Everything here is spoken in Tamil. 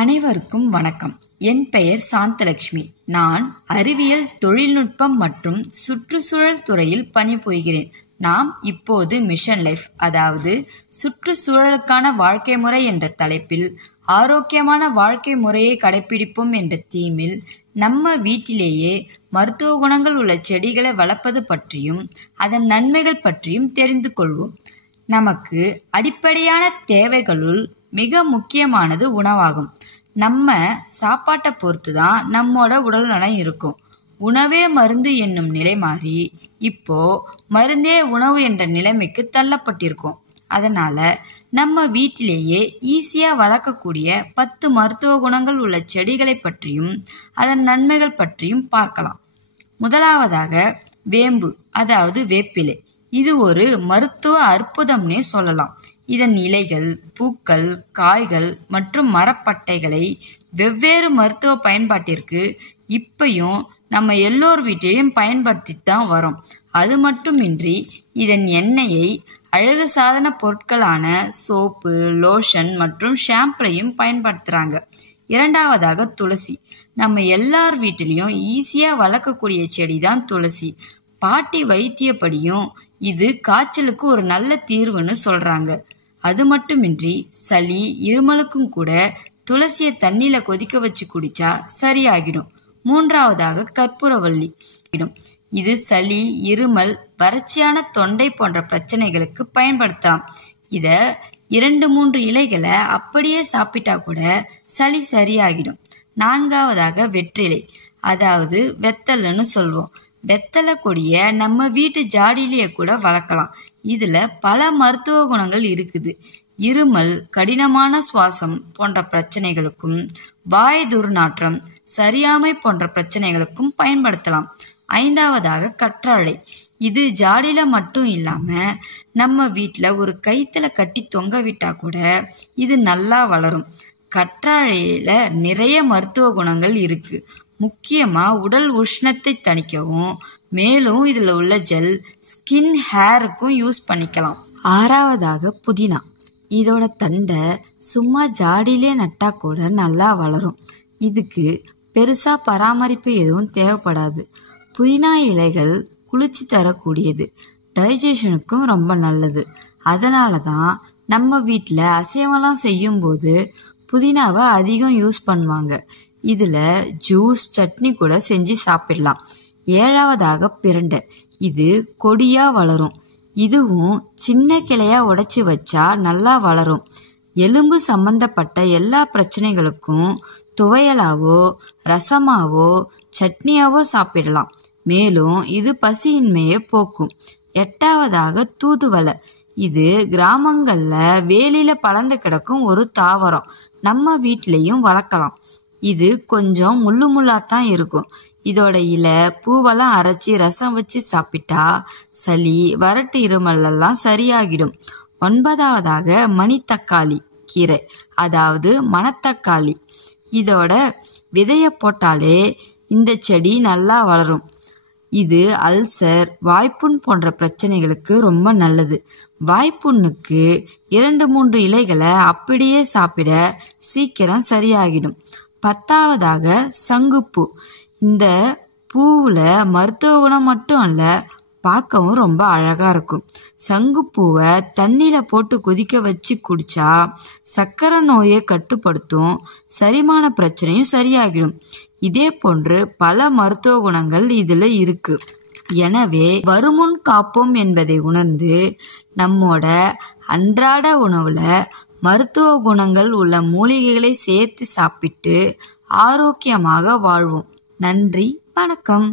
அனைவருக்கும் வணக்கம். என் பெயர் சாந்தலட்சுமி. நான் அறிவியல் தொழில்நுட்பம் மற்றும் சுற்றுச்சூழல் துறையில் பணிபுரிகிறேன். நாம் இப்போது மிஷன் லைஃப், அதாவது சுற்றுச்சூழலுக்கான வாழ்க்கை முறை என்ற தலைப்பில் ஆரோக்கியமான வாழ்க்கை முறையை கடைபிடிப்போம் என்ற தீமில் நம்ம வீட்டிலேயே மருத்துவ குணங்கள் உள்ள செடிகளை வளர்ப்பது பற்றியும் அதன் நன்மைகள் பற்றியும் தெரிந்து கொள்வோம். நமக்கு அடிப்படையான தேவைகளுள் மிக முக்கியமானது உணவாகும். நம்ம சாப்பாட்டை பொறுத்து தான் நம்மோட உடல் நலம் இருக்கும். உணவே மருந்து என்னும் நிலை மாறி இப்போ மருந்தே உணவு என்ற நிலைமைக்கு தள்ளப்பட்டிருக்கோம். அதனால நம்ம வீட்டிலேயே ஈஸியா வளர்க்கக்கூடிய 10 மருத்துவ குணங்கள் உள்ள செடிகளை பற்றியும் அதன் நன்மைகள் பற்றியும் பார்க்கலாம். முதலாவதாக வேம்பு, அதாவது வேப்பிலை. இது ஒரு மருத்துவ அற்புதம்னே சொல்லலாம். இதன் இலைகள், பூக்கள், காய்கள் மற்றும் மரப்பட்டைகளை வெவ்வேறு மருத்துவ பயன்பாட்டிற்கு இப்பயும் நம்ம எல்லோர் வீட்டிலையும் பயன்படுத்தித்தான் வரோம். அது மட்டுமின்றி இதன் எண்ணெயை அழகு சாதன பொருட்களான சோப்பு, லோஷன் மற்றும் ஷாம்புலையும் பயன்படுத்துறாங்க. இரண்டாவதாக துளசி. நம்ம எல்லார் வீட்டிலையும் ஈஸியா வளர்க்கக்கூடிய செடி தான் துளசி. பாட்டி வைத்தியப்படியும் இது காய்ச்சலுக்கு ஒரு நல்ல தீர்வுன்னு சொல்றாங்க. அது மட்டுமின்றி சளி, இருமலுக்கும் கூட துளசியை தண்ணியில கொதிக்க வச்சு குடிச்சா சரியாகிடும். மூன்றாவதாக கற்பூரவள்ளி. இது சளி, இருமல், வறட்சியான தொண்டை போன்ற பிரச்சனைகளுக்கு பயன்படுத்தலாம். இத 2-3 இலைகளை அப்படியே சாப்பிட்டா கூட சளி சரியாகிடும். நான்காவதாக வெற்றிலை, அதாவது வெத்தலைன்னு சொல்வோம். வெத்தலை கொடிய நம்ம வீட்டு ஜாடியிலேயே கூட வளர்க்கலாம். இதுல பல மருத்துவ குணங்கள் இருக்குது. இருமல், கடினமான சுவாசம் போன்ற பிரச்சனைகளுக்கும், வாய் துர்நாற்றம், சரியாமை போன்ற பிரச்சனைகளுக்கும் பயன்படுத்தலாம். ஐந்தாவதாக கற்றாழை. இது ஜாடியில மட்டும் இல்லாம நம்ம வீட்டுல ஒரு கைத்துல கட்டி தொங்க விட்டா கூட இது நல்லா வளரும். கற்றாழையில நிறைய மருத்துவ குணங்கள் இருக்கு. முக்கியமா உடல் உஷ்ணத்தை தணிக்கவும், மேலும் இதுல உள்ள ஜெல் ஸ்கின், ஹேருக்கும் யூஸ் பண்ணிக்கலாம். ஆறாவதாக புதினா. இதோட தண்டை சும்மா ஜாடியிலே நட்டா கூட நல்லா வளரும். இதுக்கு பெருசா பராமரிப்பு எதுவும் தேவைப்படாது. புதினா இலைகள் குளிர்ச்சி தரக்கூடியது, டைஜஷனுக்கும் ரொம்ப நல்லது. அதனாலதான் நம்ம வீட்டுல அசைவம்லாம் செய்யும் போது புதினாவை அதிகம் யூஸ் பண்ணுவாங்க. இதுல ஜூஸ், சட்னி கூட செஞ்சு சாப்பிடலாம். ஏழாவதாக பிரண்டை. இது கொடியா வளரும். இதுவும் சின்ன கிளையா உடைச்சு வச்சா நல்லா வளரும். எலும்பு சம்பந்தப்பட்ட எல்லா பிரச்சனைகளுக்கும் துவையலாவோ, ரசமாவோ, சட்னியாவோ சாப்பிடலாம். மேலும் இது பசியின்மையை போக்கும். எட்டாவதாக தூதுவளை. இது கிராமங்கள்ல வேலியில பறந்து கிடக்கும் ஒரு தாவரம். நம்ம வீட்டிலையும் வளர்க்கலாம். இது கொஞ்சம் முள்ளு முள்ளாத்தான் இருக்கும். இதோட இலை, பூவெல்லாம் அரைச்சி ரசம் வச்சு சாப்பிட்டா சளி, வறட்டு இருமல் எல்லாம் சரியாகிடும். 9வதாக மணித்தக்காளி கீரை, அதாவது மணத்தக்காளி. இதோட விதைய போட்டாலே இந்த செடி நல்லா வளரும். இது அல்சர், வாய்ப்புண் போன்ற பிரச்சனைகளுக்கு ரொம்ப நல்லது. வாய்ப்புண்ணுக்கு 2-3 இலைகளை அப்படியே சாப்பிட சீக்கிரம் சரியாகிடும். 10வதாக சங்குப்பூ. இந்த பூவுல மருத்துவ குணம் மட்டும் அல்ல, பார்க்கவும் ரொம்ப அழகா இருக்கும். சங்குப்பூவை தண்ணியில போட்டு கொதிக்க வச்சு குடிச்சா சர்க்கரை நோயை கட்டுப்படுத்தும், செரிமான பிரச்சனையும் சரியாகிடும். இதே போன்று பல மருத்துவ குணங்கள் இதுல இருக்கு. எனவே வருமுன் காப்போம் என்பதை உணர்ந்து நம்மோட அன்றாட உணவுல மருத்துவ குணங்கள் உள்ள மூலிகைகளை சேர்த்து சாப்பிட்டு ஆரோக்கியமாக வாழ்வோம். நன்றி, வணக்கம்.